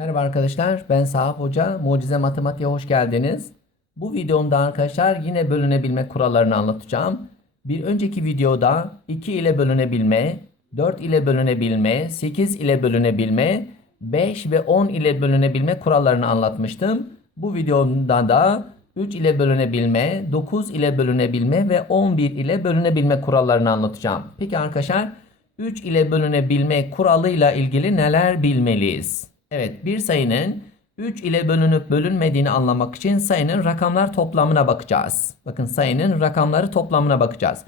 Merhaba arkadaşlar, ben Sahap Hoca. Mucize Matematiğe hoş geldiniz. Bu videomda arkadaşlar yine bölünebilme kurallarını anlatacağım. Bir önceki videoda 2 ile bölünebilme, 4 ile bölünebilme, 8 ile bölünebilme, 5 ve 10 ile bölünebilme kurallarını anlatmıştım. Bu videomda da 3 ile bölünebilme, 9 ile bölünebilme ve 11 ile bölünebilme kurallarını anlatacağım. Peki arkadaşlar 3 ile bölünebilme kuralıyla ilgili neler bilmeliyiz? Evet bir sayının 3 ile bölünüp bölünmediğini anlamak için sayının rakamlar toplamına bakacağız. Bakın sayının rakamları toplamına bakacağız.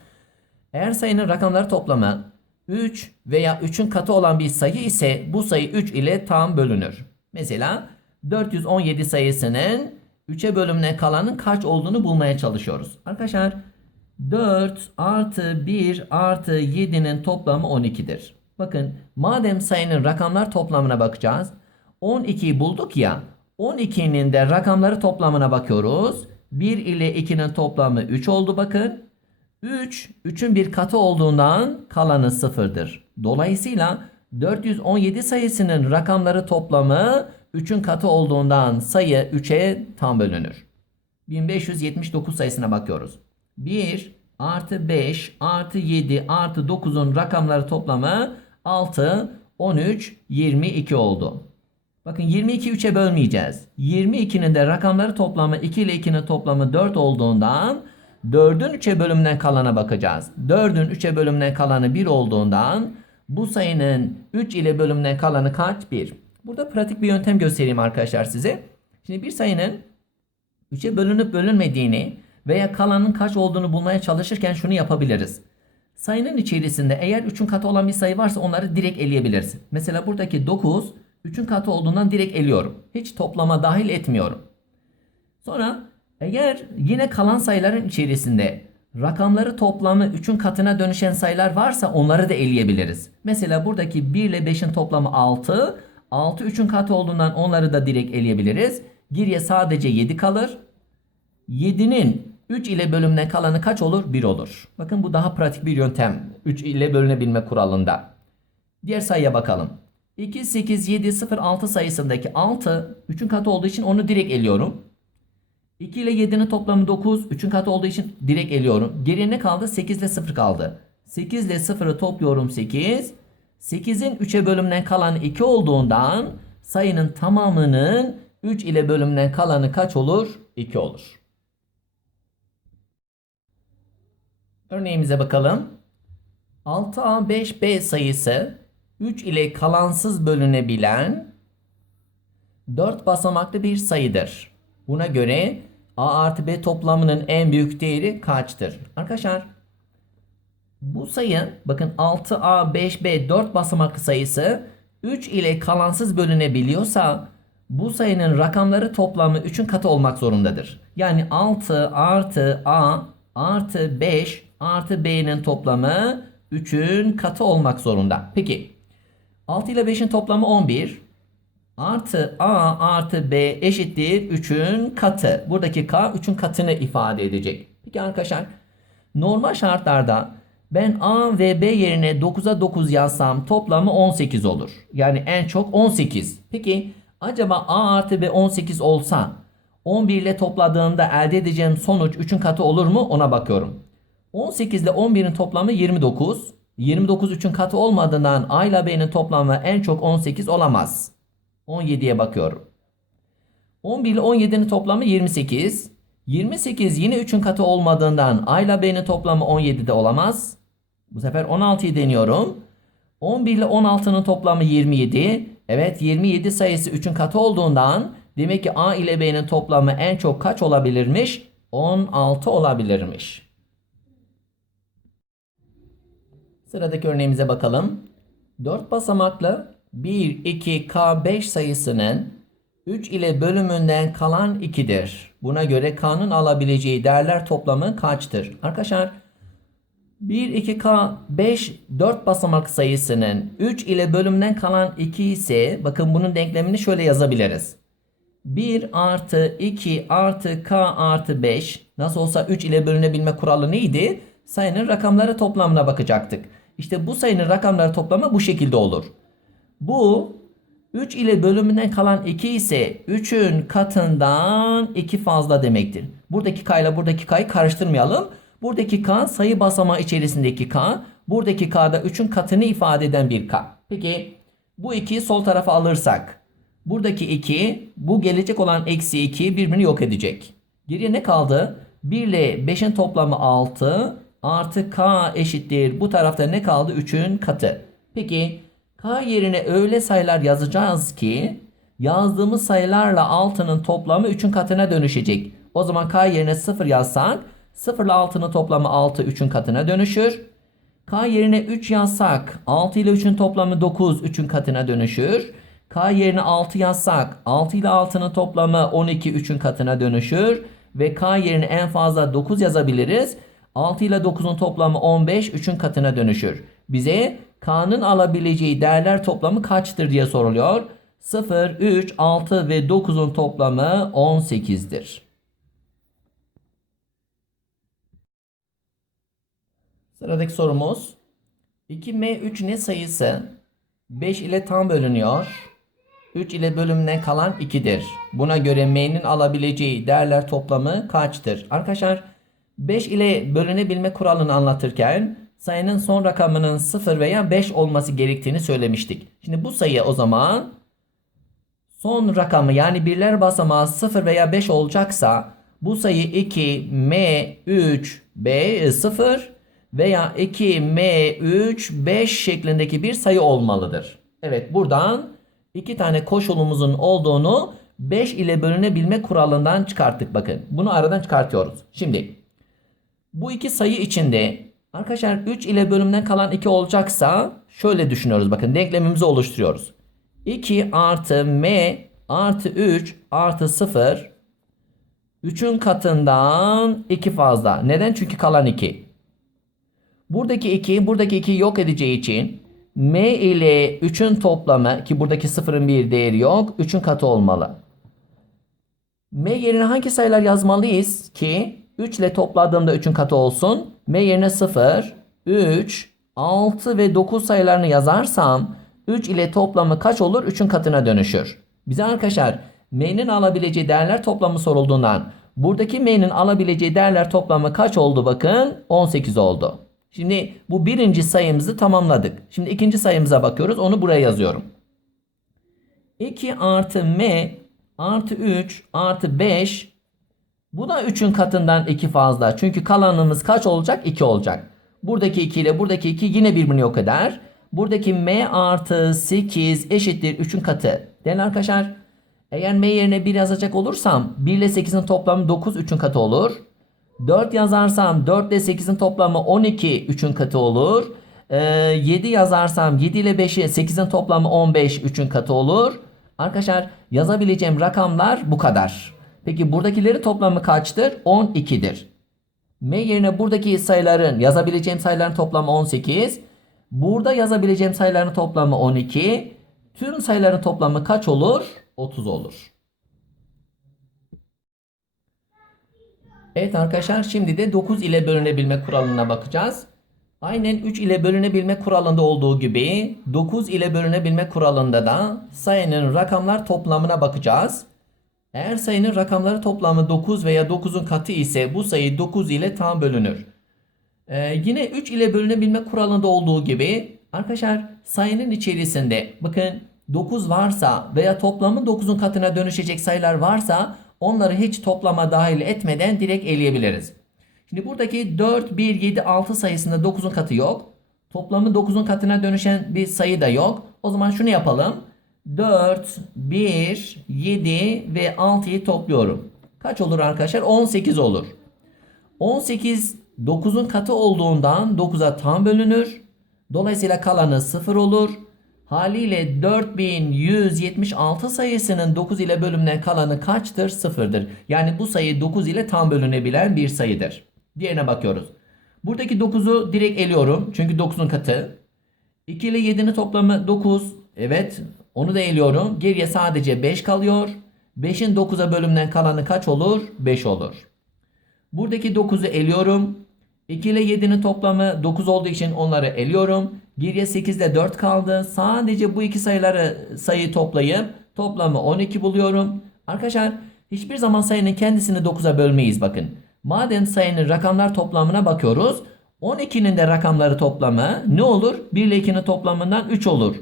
Eğer sayının rakamları toplamı 3 veya 3'ün katı olan bir sayı ise bu sayı 3 ile tam bölünür. Mesela 417 sayısının 3'e bölümüne kalanın kaç olduğunu bulmaya çalışıyoruz. Arkadaşlar 4 artı 1 artı 7'nin toplamı 12'dir. Bakın madem sayının rakamlar toplamına bakacağız. 12'yi bulduk ya. 12'nin de rakamları toplamına bakıyoruz. 1 ile 2'nin toplamı 3 oldu bakın. 3, 3'ün bir katı olduğundan kalanı sıfırdır. Dolayısıyla 417 sayısının rakamları toplamı 3'ün katı olduğundan sayı 3'e tam bölünür. 1579 sayısına bakıyoruz. 1 artı 5 artı 7 artı 9'un rakamları toplamı 6, 13, 22 oldu. Bakın 22'yi 3'e bölmeyeceğiz. 22'nin de rakamları toplamı 2 ile 2'nin toplamı 4 olduğundan 4'ün 3'e bölümünden kalana bakacağız. 4'ün 3'e bölümünden kalanı 1 olduğundan bu sayının 3 ile bölümünden kalanı kaç? 1. Burada pratik bir yöntem göstereyim arkadaşlar size. Şimdi bir sayının 3'e bölünüp bölünmediğini veya kalanın kaç olduğunu bulmaya çalışırken şunu yapabiliriz. Sayının içerisinde eğer 3'ün katı olan bir sayı varsa onları direkt eleyebiliriz. Mesela buradaki 9 3'ün katı olduğundan direkt eliyorum. Hiç toplama dahil etmiyorum. Sonra eğer yine kalan sayıların içerisinde rakamları toplamı 3'ün katına dönüşen sayılar varsa onları da eleyebiliriz. Mesela buradaki 1 ile 5'in toplamı 6. 6 3'ün katı olduğundan onları da direkt eleyebiliriz. Geriye sadece 7 kalır. 7'nin 3 ile bölümüne kalanı kaç olur? 1 olur. Bakın bu daha pratik bir yöntem. 3 ile bölünebilme kuralında. Diğer sayıya bakalım. 2, 8, 7, 0, 6 sayısındaki 6 3'ün katı olduğu için onu direkt eliyorum. 2 ile 7'nin toplamı 9. 3'ün katı olduğu için direkt eliyorum. Geriye ne kaldı? 8 ile 0 kaldı. 8 ile 0'ı topluyorum 8. 8'in 3'e bölümünden kalanı 2 olduğundan sayının tamamının 3 ile bölümünden kalanı kaç olur? 2 olur. Örneğimize bakalım. 6A 5B sayısı 3 ile kalansız bölünebilen 4 basamaklı bir sayıdır. Buna göre A artı B toplamının en büyük değeri kaçtır? Arkadaşlar bu sayı bakın 6A 5B 4 basamaklı sayısı 3 ile kalansız bölünebiliyorsa bu sayının rakamları toplamı 3'ün katı olmak zorundadır. Yani 6 artı A artı 5 artı B'nin toplamı 3'ün katı olmak zorunda. Peki 6 ile 5'in toplamı 11. Artı A artı B eşittir 3'ün katı. Buradaki K 3'ün katını ifade edecek. Peki arkadaşlar normal şartlarda ben A ve B yerine 9'a 9 yazsam toplamı 18 olur. Yani en çok 18. Peki acaba A artı B 18 olsa 11 ile topladığımda elde edeceğim sonuç 3'ün katı olur mu ona bakıyorum. 18 ile 11'in toplamı 29. 29 3'ün katı olmadığından A ile B'nin toplamı en çok 18 olamaz. 17'ye bakıyorum. 11 ile 17'nin toplamı 28. 28 yine 3'ün katı olmadığından A ile B'nin toplamı 17'de olamaz. Bu sefer 16'yı deniyorum. 11 ile 16'nın toplamı 27. Evet 27 sayısı 3'ün katı olduğundan demek ki A ile B'nin toplamı en çok kaç olabilirmiş? 16 olabilirmiş. Sıradaki örneğimize bakalım. 4 basamaklı 1, 2, K, 5 sayısının 3 ile bölümünden kalan 2'dir. Buna göre K'nın alabileceği değerler toplamı kaçtır? Arkadaşlar 1, 2, K, 5, 4 basamak sayısının 3 ile bölümünden kalan 2 ise bakın bunun denklemini şöyle yazabiliriz. 1 artı 2 artı K artı 5 nasıl olsa 3 ile bölünebilme kuralı neydi? Sayının rakamları toplamına bakacaktık. İşte bu sayının rakamları toplamı bu şekilde olur. Bu 3 ile bölümünden kalan 2 ise 3'ün katından 2 fazla demektir. Buradaki k ile buradaki k'yı karıştırmayalım. Buradaki k sayı basamağı içerisindeki k. Buradaki k da 3'ün katını ifade eden bir k. Peki bu 2'yi sol tarafa alırsak. Buradaki 2 bu gelecek olan eksi 2 birbirini yok edecek. Geriye ne kaldı? 1 ile 5'in toplamı 6 artı k eşittir. Bu tarafta ne kaldı? 3'ün katı. Peki k yerine öyle sayılar yazacağız ki yazdığımız sayılarla 6'nın toplamı 3'ün katına dönüşecek. O zaman k yerine 0 yazsak 0 ile 6'nın toplamı 6 3'ün katına dönüşür. K yerine 3 yazsak 6 ile 3'ün toplamı 9 3'ün katına dönüşür. K yerine 6 yazsak 6 ile 6'nın toplamı 12 3'ün katına dönüşür. Ve K yerine en fazla 9 yazabiliriz. 6 ile 9'un toplamı 15 3'ün katına dönüşür. Bize K'nın alabileceği değerler toplamı kaçtır diye soruluyor. 0, 3, 6 ve 9'un toplamı 18'dir. Sıradaki sorumuz 2m3 ne sayısı 5 ile tam bölünüyor. 3 ile bölümünden kalan 2'dir. Buna göre m'nin alabileceği değerler toplamı kaçtır? Arkadaşlar 5 ile bölünebilme kuralını anlatırken sayının son rakamının 0 veya 5 olması gerektiğini söylemiştik. Şimdi bu sayı o zaman son rakamı yani birler basamağı 0 veya 5 olacaksa bu sayı 2 m 3 b 0 veya 2 m 3 5 şeklindeki bir sayı olmalıdır. Evet buradan iki tane koşulumuzun olduğunu 5 ile bölünebilme kuralından çıkarttık bakın. Bunu aradan çıkartıyoruz. Şimdi bu iki sayı içinde arkadaşlar 3 ile bölümden kalan 2 olacaksa şöyle düşünüyoruz bakın denklemimizi oluşturuyoruz. 2 artı m artı 3 artı 0 3'ün katından 2 fazla. Neden? Çünkü kalan 2. Buradaki 2 buradaki 2'yi yok edeceği için m ile 3'ün toplamı ki buradaki 0'ın bir değeri yok 3'ün katı olmalı. m yerine hangi sayılar yazmalıyız ki 3 ile topladığımda 3'ün katı olsun. m yerine 0, 3, 6 ve 9 sayılarını yazarsam 3 ile toplamı kaç olur? 3'ün katına dönüşür. Bize arkadaşlar m'nin alabileceği değerler toplamı sorulduğundan buradaki m'nin alabileceği değerler toplamı kaç oldu bakın? 18 oldu. Şimdi bu birinci sayımızı tamamladık. Şimdi ikinci sayımıza bakıyoruz. Onu buraya yazıyorum. 2 artı m artı 3 artı 5 bu da 3'ün katından 2 fazla. Çünkü kalanımız kaç olacak? 2 olacak. Buradaki 2 ile buradaki 2 yine birbirini yok eder. Buradaki m artı 8 eşittir 3'ün katı. Değerli arkadaşlar eğer m yerine 1 yazacak olursam 1 ile 8'in toplamı 9 3'ün katı olur. 4 yazarsam 4 ile 8'in toplamı 12 3'ün katı olur. Ee, 7 yazarsam 7 ile 5'i 8'in toplamı 15 3'ün katı olur. Arkadaşlar yazabileceğim rakamlar bu kadar. Peki buradakilerin toplamı kaçtır? 12'dir. M yerine buradaki sayıların yazabileceğim sayıların toplamı 18. Burada yazabileceğim sayıların toplamı 12. Tüm sayıların toplamı kaç olur? 30 olur. Evet arkadaşlar şimdi de 9 ile bölünebilme kuralına bakacağız. Aynen 3 ile bölünebilme kuralında olduğu gibi 9 ile bölünebilme kuralında da sayının rakamlar toplamına bakacağız. Eğer sayının rakamları toplamı 9 veya 9'un katı ise bu sayı 9 ile tam bölünür. Ee, yine 3 ile bölünebilme kuralında olduğu gibi arkadaşlar sayının içerisinde bakın 9 varsa veya toplamı 9'un katına dönüşecek sayılar varsa onları hiç toplama dahil etmeden direkt eleyebiliriz. Şimdi buradaki 4, 1, 7, 6 sayısında 9'un katı yok. Toplamı 9'un katına dönüşen bir sayı da yok. O zaman şunu yapalım. 4, 1, 7 ve 6'yı topluyorum. Kaç olur arkadaşlar? 18 olur. 18 9'un katı olduğundan 9'a tam bölünür. Dolayısıyla kalanı 0 olur. Haliyle 4176 sayısının 9 ile bölümünden kalanı kaçtır? 0'dır. Yani bu sayı 9 ile tam bölünebilen bir sayıdır. Diğerine bakıyoruz. Buradaki 9'u direkt eliyorum. Çünkü 9'un katı. 2 ile 7'nin toplamı 9. Evet. Onu da eliyorum. Geriye sadece 5 kalıyor. 5'in 9'a bölümden kalanı kaç olur? 5 olur. Buradaki 9'u eliyorum. 2 ile 7'nin toplamı 9 olduğu için onları eliyorum. Geriye 8 ile 4 kaldı. Sadece bu iki sayıları sayı toplayıp toplamı 12 buluyorum. Arkadaşlar hiçbir zaman sayının kendisini 9'a bölmeyiz bakın. Madem sayının rakamlar toplamına bakıyoruz. 12'nin de rakamları toplamı ne olur? 1 ile 2'nin toplamından 3 olur.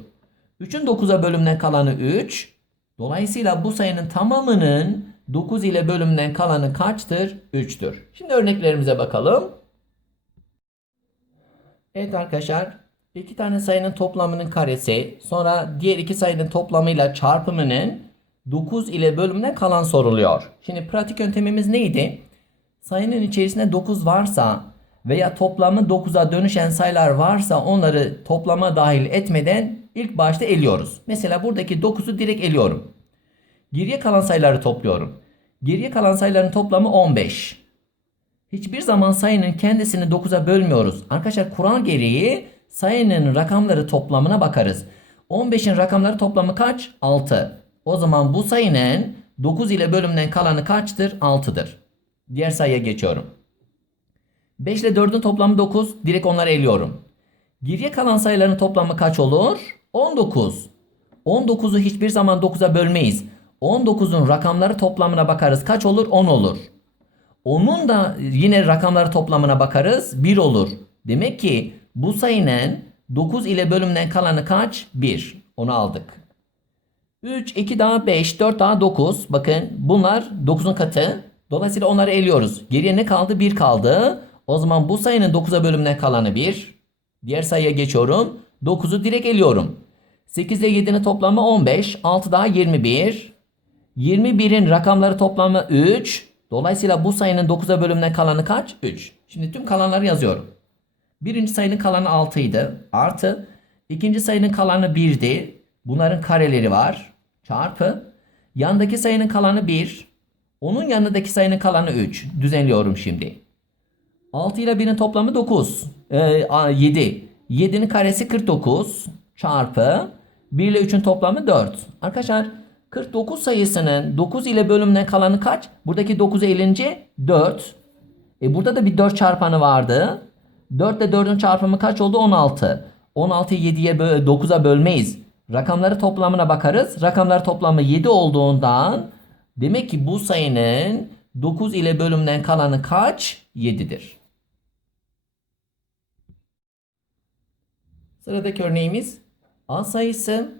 3'ün 9'a bölümden kalanı 3. Dolayısıyla bu sayının tamamının 9 ile bölümden kalanı kaçtır? 3'tür. Şimdi örneklerimize bakalım. Evet arkadaşlar iki tane sayının toplamının karesi sonra diğer iki sayının toplamıyla çarpımının 9 ile bölümüne kalan soruluyor. Şimdi pratik yöntemimiz neydi? Sayının içerisinde 9 varsa veya toplamı 9'a dönüşen sayılar varsa onları toplama dahil etmeden ilk başta eliyoruz. Mesela buradaki 9'u direkt eliyorum. Geriye kalan sayıları topluyorum. Geriye kalan sayıların toplamı 15. Hiçbir zaman sayının kendisini 9'a bölmüyoruz. Arkadaşlar kural gereği sayının rakamları toplamına bakarız. 15'in rakamları toplamı kaç? 6. O zaman bu sayının 9 ile bölümden kalanı kaçtır? 6'dır. Diğer sayıya geçiyorum. 5 ile 4'ün toplamı 9. Direkt onları eliyorum. Geriye kalan sayıların toplamı kaç olur? 19. 19'u hiçbir zaman 9'a bölmeyiz. 19'un rakamları toplamına bakarız. Kaç olur? 10 olur. Onun da yine rakamları toplamına bakarız. 1 olur. Demek ki bu sayının 9 ile bölümden kalanı kaç? 1. Onu aldık. 3, 2 daha 5, 4 daha 9. Bakın bunlar 9'un katı. Dolayısıyla onları eliyoruz. Geriye ne kaldı? 1 kaldı. O zaman bu sayının 9'a bölümden kalanı 1. Diğer sayıya geçiyorum. 9'u direkt eliyorum. 8 ile 7'nin toplamı 15. 6 daha 21. 21'in rakamları toplamı 3. Dolayısıyla bu sayının 9'a bölümünden kalanı kaç? 3. Şimdi tüm kalanları yazıyorum. Birinci sayının kalanı 6 idi. Artı. ikinci sayının kalanı 1'di. Bunların kareleri var. Çarpı. Yandaki sayının kalanı 1. Onun yanındaki sayının kalanı 3. Düzenliyorum şimdi. 6 ile 1'in toplamı 9. Ee, 7. 7'nin karesi 49. Çarpı. 1 ile 3'ün toplamı 4. Arkadaşlar 49 sayısının 9 ile bölümünden kalanı kaç? Buradaki 9'u elince 4. E burada da bir 4 çarpanı vardı. 4 ile 4'ün çarpımı kaç oldu? 16. 16'yı 7'ye 9'a bölmeyiz. Rakamları toplamına bakarız. Rakamlar toplamı 7 olduğundan demek ki bu sayının 9 ile bölümden kalanı kaç? 7'dir. Sıradaki örneğimiz A sayısı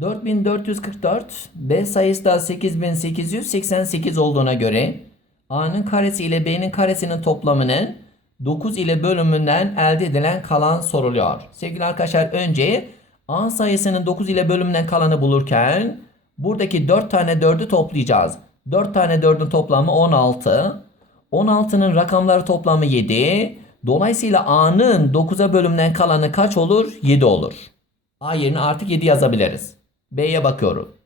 4444, B sayısı da 8888 olduğuna göre A'nın karesi ile B'nin karesinin toplamının 9 ile bölümünden elde edilen kalan soruluyor. Sevgili arkadaşlar önce A sayısının 9 ile bölümünden kalanı bulurken buradaki 4 tane 4'ü toplayacağız. 4 tane 4'ün toplamı 16. 16'nın rakamları toplamı 7. Dolayısıyla A'nın 9'a bölümden kalanı kaç olur? 7 olur. A yerine artık 7 yazabiliriz. B'ye bakıyorum.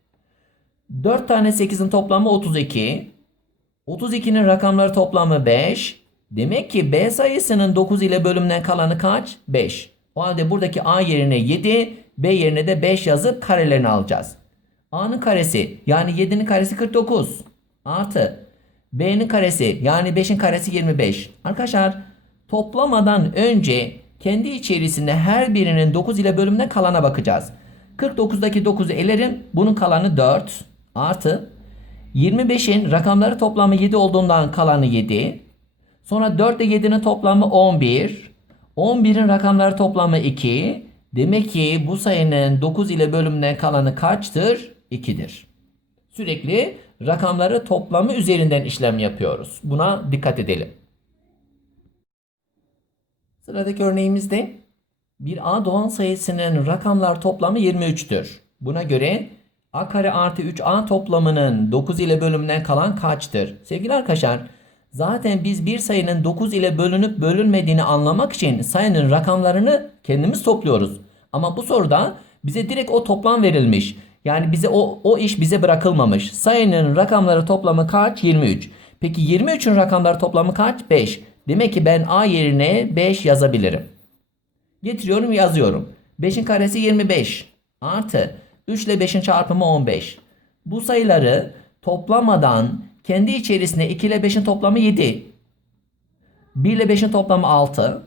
4 tane 8'in toplamı 32. 32'nin rakamları toplamı 5. Demek ki B sayısının 9 ile bölümden kalanı kaç? 5. O halde buradaki A yerine 7, B yerine de 5 yazıp karelerini alacağız. A'nın karesi yani 7'nin karesi 49 artı B'nin karesi yani 5'in karesi 25. Arkadaşlar toplamadan önce kendi içerisinde her birinin 9 ile bölümünden kalana bakacağız. 49'daki 9'u elerim. Bunun kalanı 4 artı 25'in rakamları toplamı 7 olduğundan kalanı 7. Sonra 4 ile 7'nin toplamı 11. 11'in rakamları toplamı 2. Demek ki bu sayının 9 ile bölümünden kalanı kaçtır? 2'dir. Sürekli rakamları toplamı üzerinden işlem yapıyoruz. Buna dikkat edelim. Sıradaki örneğimizde bir A doğan sayısının rakamlar toplamı 23'tür. Buna göre A kare artı 3A toplamının 9 ile bölümünden kalan kaçtır? Sevgili arkadaşlar zaten biz bir sayının 9 ile bölünüp bölünmediğini anlamak için sayının rakamlarını kendimiz topluyoruz. Ama bu soruda bize direkt o toplam verilmiş. Yani bize o, o iş bize bırakılmamış. Sayının rakamları toplamı kaç? 23. Peki 23'ün rakamları toplamı kaç? 5. Demek ki ben A yerine 5 yazabilirim. Getiriyorum yazıyorum. 5'in karesi 25 artı 3 ile 5'in çarpımı 15. Bu sayıları toplamadan kendi içerisinde 2 ile 5'in toplamı 7. 1 ile 5'in toplamı 6.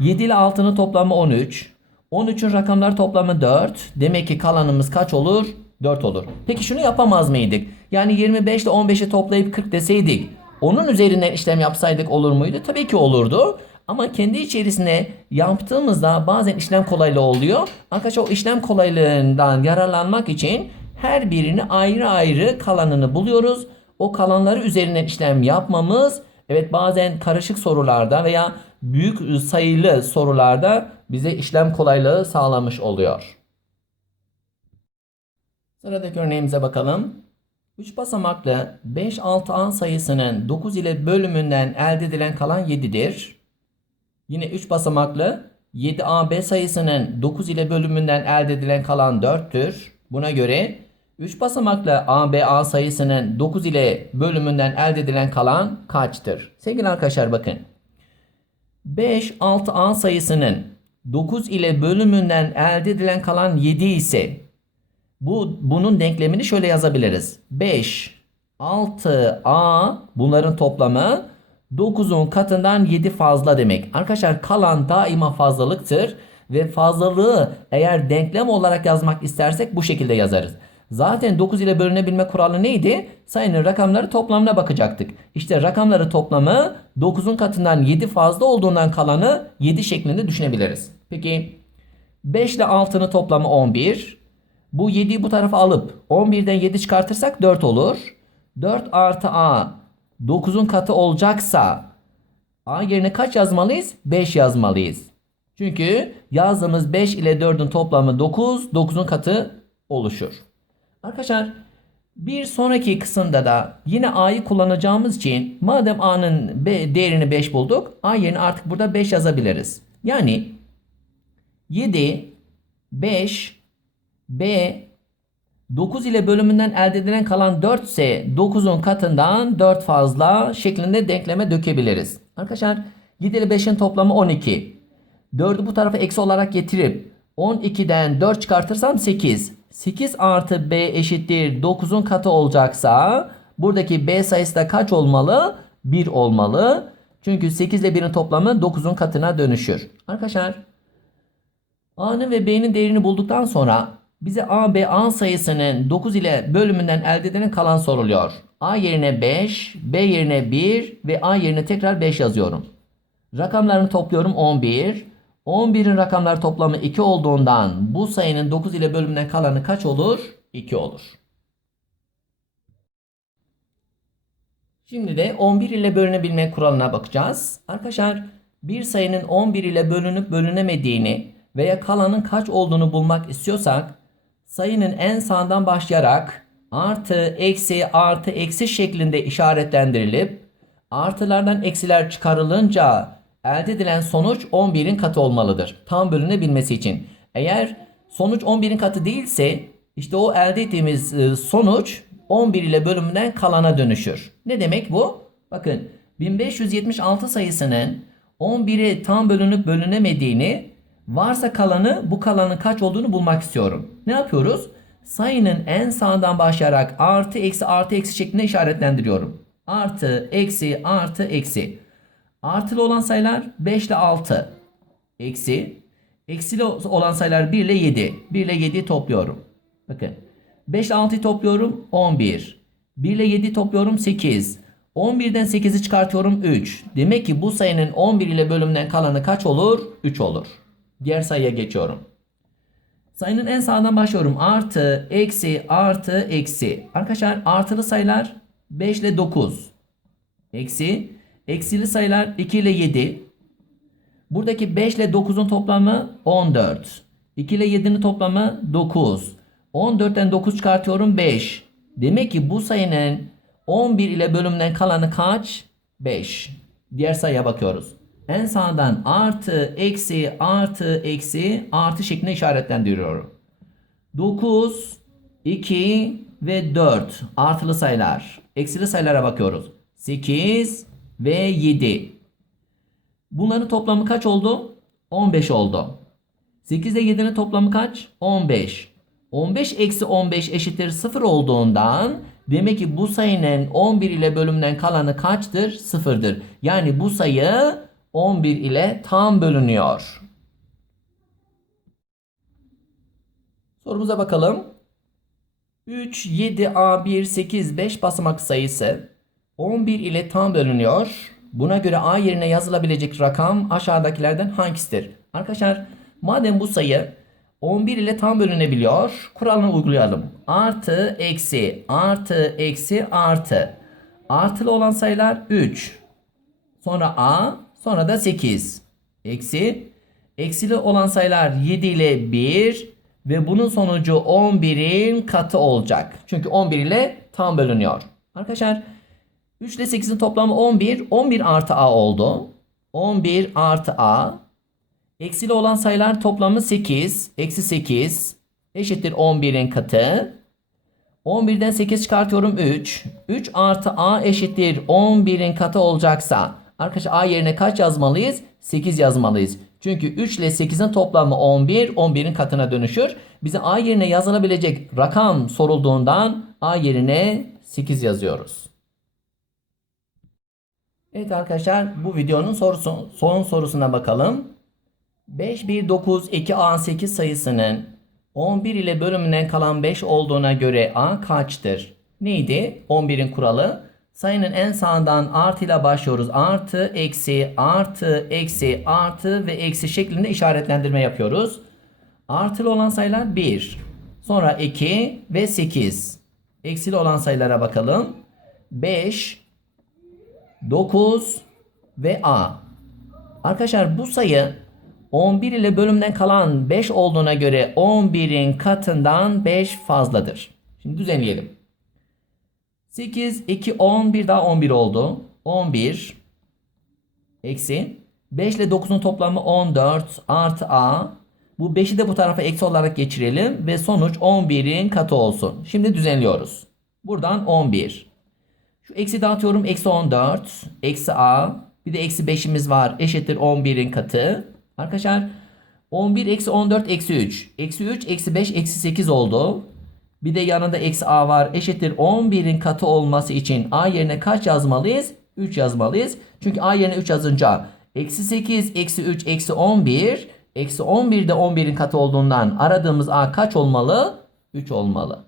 7 ile 6'nın toplamı 13. 13'ün rakamlar toplamı 4. Demek ki kalanımız kaç olur? 4 olur. Peki şunu yapamaz mıydık? Yani 25 ile 15'i toplayıp 40 deseydik. Onun üzerinden işlem yapsaydık olur muydu? Tabii ki olurdu. Ama kendi içerisine yaptığımızda bazen işlem kolaylığı oluyor. Arkadaşlar o işlem kolaylığından yararlanmak için her birini ayrı ayrı kalanını buluyoruz. O kalanları üzerinden işlem yapmamız evet bazen karışık sorularda veya büyük sayılı sorularda bize işlem kolaylığı sağlamış oluyor. Sıradaki örneğimize bakalım. 3 basamaklı 5 6 sayısının 9 ile bölümünden elde edilen kalan 7'dir. Yine 3 basamaklı 7AB sayısının 9 ile bölümünden elde edilen kalan 4'tür. Buna göre 3 basamaklı ABA sayısının 9 ile bölümünden elde edilen kalan kaçtır? Sevgili arkadaşlar bakın. 5 6A sayısının 9 ile bölümünden elde edilen kalan 7 ise bu bunun denklemini şöyle yazabiliriz. 5 6A bunların toplamı 9'un katından 7 fazla demek. Arkadaşlar kalan daima fazlalıktır ve fazlalığı eğer denklem olarak yazmak istersek bu şekilde yazarız. Zaten 9 ile bölünebilme kuralı neydi? Sayının rakamları toplamına bakacaktık. İşte rakamları toplamı 9'un katından 7 fazla olduğundan kalanı 7 şeklinde düşünebiliriz. Peki 5 ile 6'nın toplamı 11. Bu 7'yi bu tarafa alıp 11'den 7 çıkartırsak 4 olur. 4 artı A 9'un katı olacaksa A yerine kaç yazmalıyız? 5 yazmalıyız. Çünkü yazdığımız 5 ile 4'ün toplamı 9, 9'un katı oluşur. Arkadaşlar bir sonraki kısımda da yine A'yı kullanacağımız için madem A'nın değerini 5 bulduk A yerine artık burada 5 yazabiliriz. Yani 7, 5, B 9 ile bölümünden elde edilen kalan 4 ise 9'un katından 4 fazla şeklinde denkleme dökebiliriz. Arkadaşlar 7 ile 5'in toplamı 12. 4'ü bu tarafa eksi olarak getirip 12'den 4 çıkartırsam 8. 8 artı B eşittir 9'un katı olacaksa buradaki B sayısı da kaç olmalı? 1 olmalı. Çünkü 8 ile 1'in toplamı 9'un katına dönüşür. Arkadaşlar A'nın ve B'nin değerini bulduktan sonra bize A, B, A sayısının 9 ile bölümünden elde edilen kalan soruluyor. A yerine 5, B yerine 1 ve A yerine tekrar 5 yazıyorum. Rakamlarını topluyorum 11. 11'in rakamlar toplamı 2 olduğundan bu sayının 9 ile bölümünden kalanı kaç olur? 2 olur. Şimdi de 11 ile bölünebilme kuralına bakacağız. Arkadaşlar bir sayının 11 ile bölünüp bölünemediğini veya kalanın kaç olduğunu bulmak istiyorsak sayının en sağından başlayarak artı, eksi, artı, eksi şeklinde işaretlendirilip artılardan eksiler çıkarılınca elde edilen sonuç 11'in katı olmalıdır. Tam bölünebilmesi için. Eğer sonuç 11'in katı değilse işte o elde ettiğimiz e, sonuç 11 ile bölümünden kalana dönüşür. Ne demek bu? Bakın 1576 sayısının 11'e tam bölünüp bölünemediğini varsa kalanı bu kalanın kaç olduğunu bulmak istiyorum. Ne yapıyoruz? Sayının en sağından başlayarak artı eksi artı eksi şeklinde işaretlendiriyorum. Artı eksi artı eksi. Artılı olan sayılar 5 ile 6. Eksi. Eksili olan sayılar 1 ile 7. 1 ile 7'yi topluyorum. Bakın. 5 ile 6'yı topluyorum 11. 1 ile 7'yi topluyorum 8. 11'den 8'i çıkartıyorum 3. Demek ki bu sayının 11 ile bölümünden kalanı kaç olur? 3 olur. Diğer sayıya geçiyorum. Sayının en sağdan başlıyorum. Artı, eksi, artı, eksi. Arkadaşlar artılı sayılar 5 ile 9. Eksi, eksili sayılar 2 ile 7. Buradaki 5 ile 9'un toplamı 14. 2 ile 7'nin toplamı 9. 14'ten 9 çıkartıyorum 5. Demek ki bu sayının 11 ile bölümden kalanı kaç? 5. Diğer sayıya bakıyoruz. En sağdan artı, eksi, artı, eksi, artı şeklinde işaretlendiriyorum. 9, 2 ve 4 artılı sayılar. Eksili sayılara bakıyoruz. 8 ve 7. Bunların toplamı kaç oldu? 15 oldu. 8 ile 7'nin toplamı kaç? 15. 15 eksi 15 eşittir 0 olduğundan demek ki bu sayının 11 ile bölümden kalanı kaçtır? 0'dır. Yani bu sayı 11 ile tam bölünüyor. Sorumuza bakalım. 3, 7, A, 1, 8, 5 basamak sayısı 11 ile tam bölünüyor. Buna göre A yerine yazılabilecek rakam aşağıdakilerden hangisidir? Arkadaşlar madem bu sayı 11 ile tam bölünebiliyor. Kuralını uygulayalım. Artı, eksi, artı, eksi, artı. Artılı olan sayılar 3. Sonra A, sonra da 8. Eksi, eksili olan sayılar 7 ile 1 ve bunun sonucu 11'in katı olacak. Çünkü 11 ile tam bölünüyor. Arkadaşlar 3 ile 8'in toplamı 11. 11 artı A oldu. 11 artı A. Eksili olan sayılar toplamı 8. Eksi 8 eşittir 11'in katı. 11'den 8 çıkartıyorum 3. 3 artı A eşittir 11'in katı olacaksa arkadaşlar A yerine kaç yazmalıyız? 8 yazmalıyız. Çünkü 3 ile 8'in toplamı 11. 11'in katına dönüşür. Bize A yerine yazılabilecek rakam sorulduğundan A yerine 8 yazıyoruz. Evet arkadaşlar bu videonun sorusu, son sorusuna bakalım. 5, 1, 9, 2, A, 8 sayısının 11 ile bölümünden kalan 5 olduğuna göre A kaçtır? Neydi? 11'in kuralı. Sayının en sağından artı ile başlıyoruz. Artı, eksi, artı, eksi, artı ve eksi şeklinde işaretlendirme yapıyoruz. Artılı olan sayılar 1. Sonra 2 ve 8. Eksili olan sayılara bakalım. 5, 9 ve A. Arkadaşlar bu sayı 11 ile bölümden kalan 5 olduğuna göre 11'in katından 5 fazladır. Şimdi düzenleyelim. 8, 2, 10, bir daha 11 oldu. 11 eksi 5 ile 9'un toplamı 14 artı A. Bu 5'i de bu tarafa eksi olarak geçirelim ve sonuç 11'in katı olsun. Şimdi düzenliyoruz. Buradan 11. Şu eksi dağıtıyorum. Eksi 14. Eksi A. Bir de eksi 5'imiz var. Eşittir 11'in katı. Arkadaşlar 11 eksi 14 eksi 3. Eksi 3 eksi 5 eksi 8 oldu. Bir de yanında eksi A var. Eşittir 11'in katı olması için A yerine kaç yazmalıyız? 3 yazmalıyız. Çünkü A yerine 3 yazınca eksi 8 eksi 3 eksi 11 eksi 11 de 11'in katı olduğundan aradığımız A kaç olmalı? 3 olmalı.